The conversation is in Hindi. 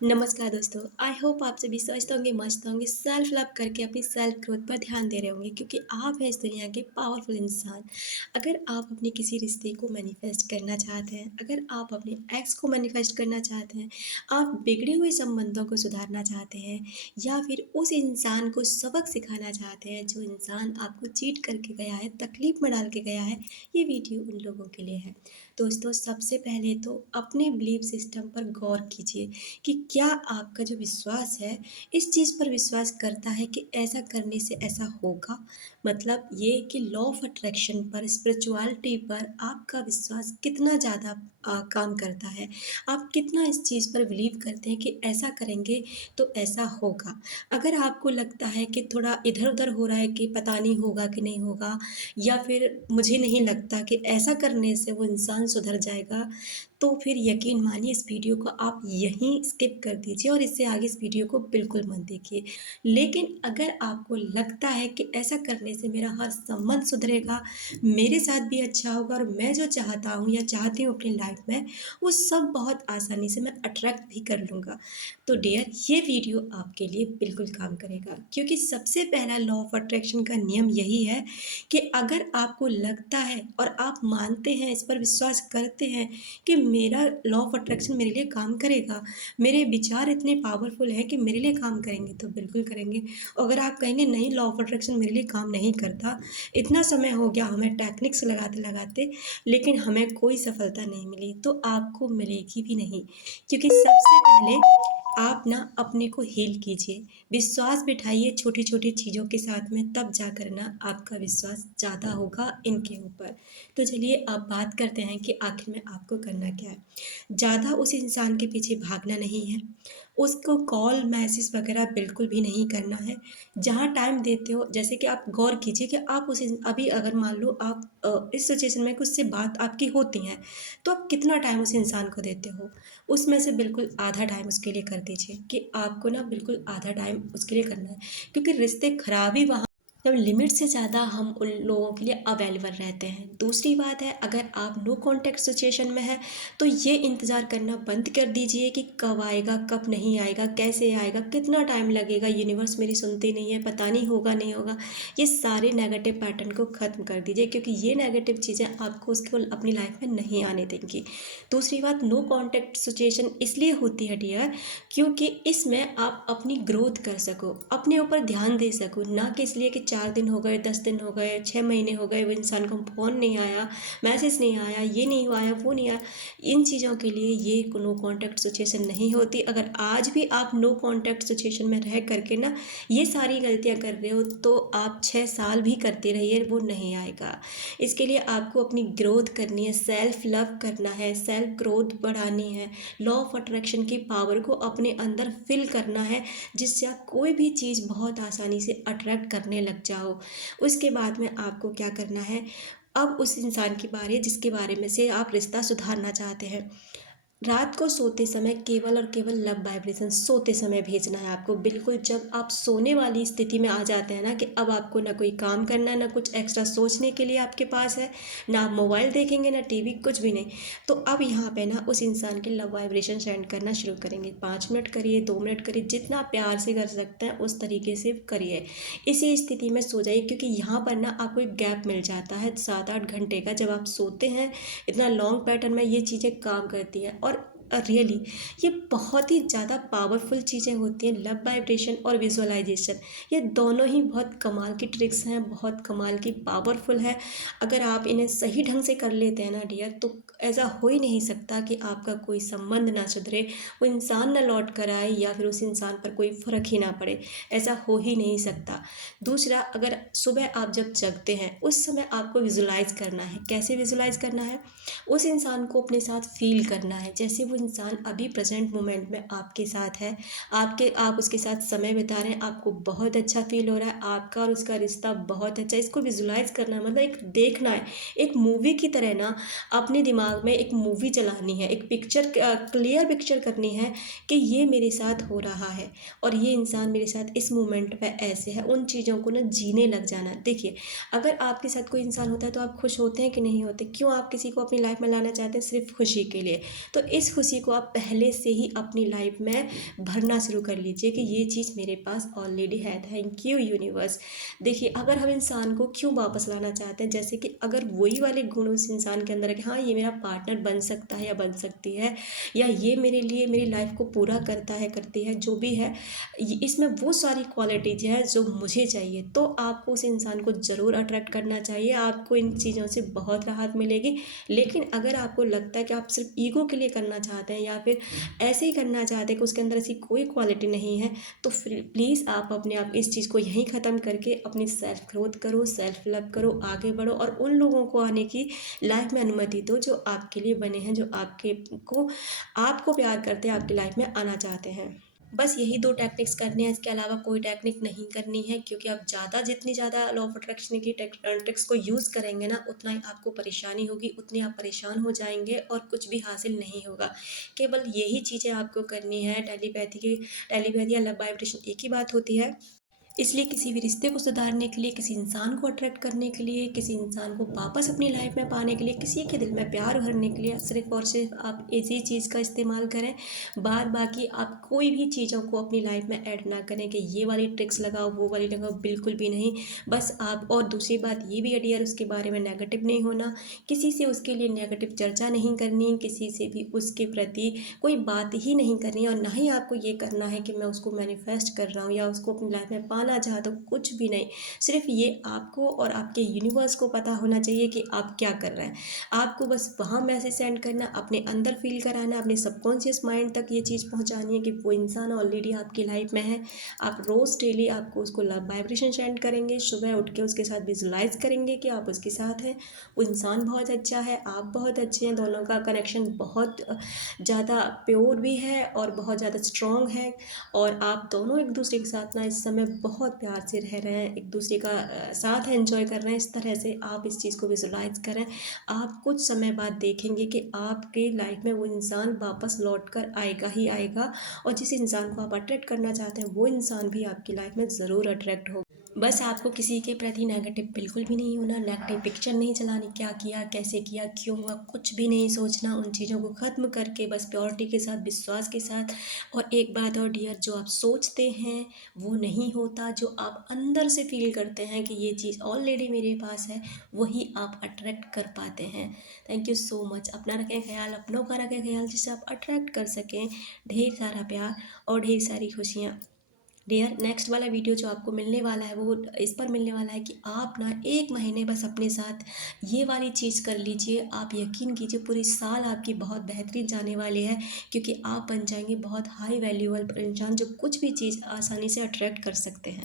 नमस्कार दोस्तों, आई होप आप सभी स्वस्थ होंगे, मस्त होंगे, सेल्फ लव करके अपनी सेल्फ ग्रोथ पर ध्यान दे रहे होंगे क्योंकि आप हैं इस दुनिया के पावरफुल इंसान। अगर आप अपने किसी रिश्ते को मैनिफेस्ट करना चाहते हैं, अगर आप अपने एक्स को मैनिफेस्ट करना चाहते हैं, आप बिगड़े हुए संबंधों को सुधारना चाहते हैं या फिर उस इंसान को सबक सिखाना चाहते हैं जो इंसान आपको चीट करके गया है, तकलीफ में डाल के गया है, ये वीडियो उन लोगों के लिए है। दोस्तों, सबसे पहले तो अपने बिलीफ सिस्टम पर गौर कीजिए कि क्या आपका जो विश्वास है इस चीज़ पर विश्वास करता है कि ऐसा करने से ऐसा होगा। मतलब ये कि लॉ ऑफ अट्रैक्शन पर, स्पिरिचुअलिटी पर आपका विश्वास कितना ज़्यादा काम करता है। आप कितना इस चीज़ पर बिलीव करते हैं कि ऐसा करेंगे तो ऐसा होगा। अगर आपको लगता है कि थोड़ा इधर उधर हो रहा है कि पता नहीं होगा कि नहीं होगा, या फिर मुझे नहीं लगता कि ऐसा करने से वो इंसान सुधर जाएगा, तो फिर यकीन मानिए इस वीडियो को आप यहीं स्किप कर दीजिए और इससे आगे इस वीडियो को बिल्कुल मत देखिए। लेकिन अगर आपको लगता है कि ऐसा करने से मेरा हर संबंध सुधरेगा, मेरे साथ भी अच्छा होगा और मैं जो चाहता हूँ या चाहती हूँ अपनी लाइफ में, वो सब बहुत आसानी से मैं अट्रैक्ट भी कर लूँगा, तो डियर ये वीडियो आपके लिए बिल्कुल काम करेगा। क्योंकि सबसे पहला लॉ ऑफ अट्रैक्शन का नियम यही है कि अगर आपको लगता है और आप मानते हैं, इस पर विश्वास करते हैं कि मेरा लॉ ऑफ अट्रैक्शन मेरे लिए काम करेगा, मेरे विचार इतने पावरफुल हैं कि मेरे लिए काम करेंगे, तो बिल्कुल करेंगे। अगर आप कहेंगे नहीं, लॉ ऑफ अट्रैक्शन मेरे लिए काम नहीं करता, इतना समय हो गया हमें टेक्निक्स लगाते लगाते, लेकिन हमें कोई सफलता नहीं मिली, तो आपको मिलेगी भी नहीं। क्योंकि सबसे पहले आप ना अपने को हील कीजिए, विश्वास बिठाइए छोटी छोटी चीज़ों के साथ में, तब जाकर ना आपका विश्वास ज़्यादा होगा इनके ऊपर। तो चलिए अब बात करते हैं कि आखिर में आपको करना क्या है। ज़्यादा उस इंसान के पीछे भागना नहीं है, उसको कॉल मैसेज वगैरह बिल्कुल भी नहीं करना है। जहाँ टाइम देते हो, जैसे कि आप गौर कीजिए कि आप उस अभी अगर मान लो आप इस सिचुएशन में कि उससे बात आपकी होती है, तो आप कितना टाइम उस इंसान को देते हो, उसमें से बिल्कुल आधा टाइम उसके लिए कर दीजिए कि आपको ना बिल्कुल आधा टाइम उसके लिए करना है। क्योंकि रिश्ते खराब ही वहाँ जब लिमिट से ज़्यादा हम उन लोगों के लिए अवेलेबल रहते हैं। दूसरी बात है, अगर आप नो कॉन्टैक्ट सिचुएशन में हैं, तो ये इंतज़ार करना बंद कर दीजिए कि कब आएगा, कब नहीं आएगा, कैसे आएगा, कितना टाइम लगेगा, यूनिवर्स मेरी सुनती नहीं है, पता नहीं होगा नहीं होगा। ये सारे नेगेटिव पैटर्न को ख़त्म कर दीजिए क्योंकि ये नेगेटिव चीज़ें आपको उसको अपनी लाइफ में नहीं आने देंगी। दूसरी बात, नो कॉन्टैक्ट सिचुएशन इसलिए होती है डियर, क्योंकि इसमें आप अपनी ग्रोथ कर सको, अपने ऊपर ध्यान दे सको, ना कि इसलिए कि 4 दिन हो गए, 10 दिन हो गए, 6 महीने हो गए, वो इंसान को फ़ोन नहीं आया, मैसेज नहीं आया, ये नहीं आया, वो नहीं आया। इन चीज़ों के लिए ये नो कॉन्टैक्ट सिचुएशन नहीं होती। अगर आज भी आप नो कॉन्टैक्ट सिचुएशन में रह करके ना ये सारी गलतियाँ कर रहे हो, तो आप 6 साल भी करते रहिए, वो नहीं आएगा। इसके लिए आपको अपनी ग्रोथ करनी है, सेल्फ लव करना है, सेल्फ ग्रोथ बढ़ानी है, लॉ ऑफ अट्रैक्शन की पावर को अपने अंदर फिल करना है, जिससे आप कोई भी चीज़ बहुत आसानी से अट्रैक्ट करने लग जाओ। उसके बाद में आपको क्या करना है, अब उस इंसान के बारे जिसके बारे में से आप रिश्ता सुधारना चाहते हैं, रात को सोते समय केवल और केवल लव वाइब्रेशन सोते समय भेजना है आपको। बिल्कुल जब आप सोने वाली स्थिति में आ जाते हैं ना कि अब आपको ना कोई काम करना है, ना कुछ एक्स्ट्रा सोचने के लिए आपके पास है, ना आप मोबाइल देखेंगे, ना टीवी, कुछ भी नहीं, तो अब यहाँ पे ना उस इंसान के लव वाइब्रेशन सेंड करना शुरू करेंगे। 5 मिनट करिए, 2 मिनट करिए, जितना प्यार से कर सकते हैं उस तरीके से करिए। इसी स्थिति में सो जाइए क्योंकि यहाँ पर ना आपको एक गैप मिल जाता है 7-8 घंटे का, जब आप सोते हैं। इतना लॉन्ग पैटर्न में ये चीज़ें काम करती हैं और रियली ये बहुत ही ज़्यादा पावरफुल चीज़ें होती हैं। लव वाइब्रेशन और विजुअलाइजेशन, ये दोनों ही बहुत कमाल की ट्रिक्स हैं, बहुत कमाल की पावरफुल है। अगर आप इन्हें सही ढंग से कर लेते हैं ना डियर, तो ऐसा हो ही नहीं सकता कि आपका कोई संबंध ना सुधरे, वो इंसान ना लौट कर आए या फिर उस इंसान पर कोई फ़र्क ही ना पड़े। ऐसा हो ही नहीं सकता। दूसरा, अगर सुबह आप जब जगते हैं उस समय आपको विजुलाइज करना है। कैसे विजुलाइज करना है, उस इंसान को अपने साथ फील करना है जैसे वो इंसान अभी प्रेजेंट मोमेंट में आपके साथ है, आप उसके साथ समय बिता रहे हैं, आपको बहुत अच्छा फील हो रहा है, आपका और उसका रिश्ता बहुत अच्छा है। इसको विजुलाइज करना मतलब एक देखना है, एक मूवी की तरह ना अपने दिमाग में एक मूवी चलानी है, एक पिक्चर, क्लियर पिक्चर करनी है कि ये मेरे साथ हो रहा है और ये इंसान मेरे साथ इस मोमेंट पे ऐसे है। उन चीज़ों को ना जीने लग जाना। देखिए, अगर आपके साथ कोई इंसान होता है तो आप खुश होते हैं कि नहीं होते? क्यों आप किसी को अपनी लाइफ में लाना चाहते हैं? सिर्फ खुशी के लिए। तो इस खुशी उसी को आप पहले से ही अपनी लाइफ में भरना शुरू कर लीजिए कि ये चीज़ मेरे पास ऑलरेडी है। Thank you universe. देखिए, अगर हम इंसान को क्यों वापस लाना चाहते हैं, जैसे कि अगर वही वाले गुण उस इंसान के अंदर है कि हाँ, ये मेरा पार्टनर बन सकता है या बन सकती है, या ये मेरे लिए मेरी लाइफ को पूरा करता है, करती है, जो भी है, इसमें वो सारी क्वालिटीज़ हैं जो मुझे चाहिए, तो आपको उस इंसान को ज़रूर अट्रैक्ट करना चाहिए। आपको इन चीज़ों से बहुत राहत मिलेगी। लेकिन अगर आपको लगता है कि आप सिर्फ ईगो के लिए करना चाहते हैं या फिर ऐसे ही करना चाहते हैं कि उसके अंदर ऐसी कोई क्वालिटी नहीं है, तो फिर प्लीज़ आप अपने आप इस चीज़ को यहीं ख़त्म करके अपनी सेल्फ ग्रोथ करो, सेल्फ लव करो, आगे बढ़ो और उन लोगों को आने की लाइफ में अनुमति दो जो आपके लिए बने हैं, जो आपको प्यार करते हैं, आपकी लाइफ में आना चाहते हैं। बस यही 2 टेक्निक्स करनी है, इसके अलावा कोई टेक्निक नहीं करनी है, क्योंकि आप जितनी ज़्यादा लॉ ऑफ अट्रैक्शन की ट्रिक्स को यूज़ करेंगे ना, उतना ही आपको परेशानी होगी, उतने आप परेशान हो जाएँगे और कुछ भी हासिल नहीं होगा। केवल यही चीज़ें आपको करनी है। टेलीपैथी या लव वाइब्रेशन एक ही बात होती है। इसलिए किसी भी रिश्ते को सुधारने के लिए, किसी इंसान को अट्रैक्ट करने के लिए, किसी इंसान को वापस अपनी लाइफ में पाने के लिए, किसी के दिल में प्यार भरने के लिए सिर्फ़ और सिर्फ आप इसी चीज़ का इस्तेमाल करें। बाद बाकी आप कोई भी चीज़ों को अपनी लाइफ में ऐड ना करें कि ये वाली ट्रिक्स लगाओ, वो वाली लगाओ, बिल्कुल भी नहीं। बस आप, और दूसरी बात ये भी है डियर, उसके बारे में नेगेटिव नहीं होना, किसी से उसके लिए नेगेटिव चर्चा नहीं करनी, किसी से भी उसके प्रति कोई बात ही नहीं करनी, और ना ही आपको ये करना है कि मैं उसको मैनिफेस्ट कर रहा हूँ या उसको अपनी लाइफ में पाना चाहता हूँ, कुछ भी नहीं। सिर्फ ये आपको और आपके यूनिवर्स को पता होना चाहिए कि आप क्या कर रहे हैं। आपको बस वहाँ मैसेज सेंड करना, अपने अंदर फील कराना, अपने सबकॉन्शियस माइंड तक ये चीज़ पहुँचानी है कि वो इंसान ऑलरेडी आपकी लाइफ में है। आप रोज़ डेली आपको उसको लव वाइब्रेशन सेंड करेंगे, सुबह उठ के उसके साथ विजुलाइज करेंगे कि आप उसके साथ हैं, वो इंसान बहुत अच्छा है, आप बहुत अच्छे हैं, दोनों का कनेक्शन बहुत ज़्यादा प्योर भी है और बहुत ज़्यादा स्ट्रॉन्ग है, और आप दोनों एक दूसरे के साथ ना इस समय बहुत प्यार से रह रहे हैं, एक दूसरे का साथ एंजॉय कर रहे हैं। इस तरह से आप इस चीज़ को विजुलाइज करें। आप कुछ समय बाद देखेंगे कि आपके लाइफ में वो इंसान वापस लौट कर आएगा ही आएगा, और जिस इंसान को आप अट्रैक्ट करना चाहते हैं वो इंसान भी आपकी लाइफ में ज़रूर अट्रैक्ट होगा। बस आपको किसी के प्रति नेगेटिव बिल्कुल भी नहीं होना, नेगेटिव पिक्चर नहीं चलानी, क्या किया, कैसे किया, क्यों हुआ, कुछ भी नहीं सोचना। उन चीज़ों को ख़त्म करके बस प्योरिटी के साथ, विश्वास के साथ। और एक बात और डियर, जो आप सोचते हैं वो नहीं होता, जो आप अंदर से फील करते हैं कि ये चीज़ ऑलरेडी मेरे पास है, वही आप अट्रैक्ट कर पाते हैं। Thank you so much. अपना रखें ख्याल, अपनों का रखें ख्याल, जिससे आप अट्रैक्ट कर सकें ढेर सारा प्यार और ढेर सारी खुशियाँ। डियर, नेक्स्ट वाला वीडियो जो आपको मिलने वाला है वो इस पर मिलने वाला है कि आप ना 1 महीने बस अपने साथ ये वाली चीज़ कर लीजिए। आप यकीन कीजिए, पूरी साल आपकी बहुत बेहतरीन जाने वाली है, क्योंकि आप बन जाएंगे बहुत हाई वैल्यूएबल इंसान जो कुछ भी चीज़ आसानी से अट्रैक्ट कर सकते हैं।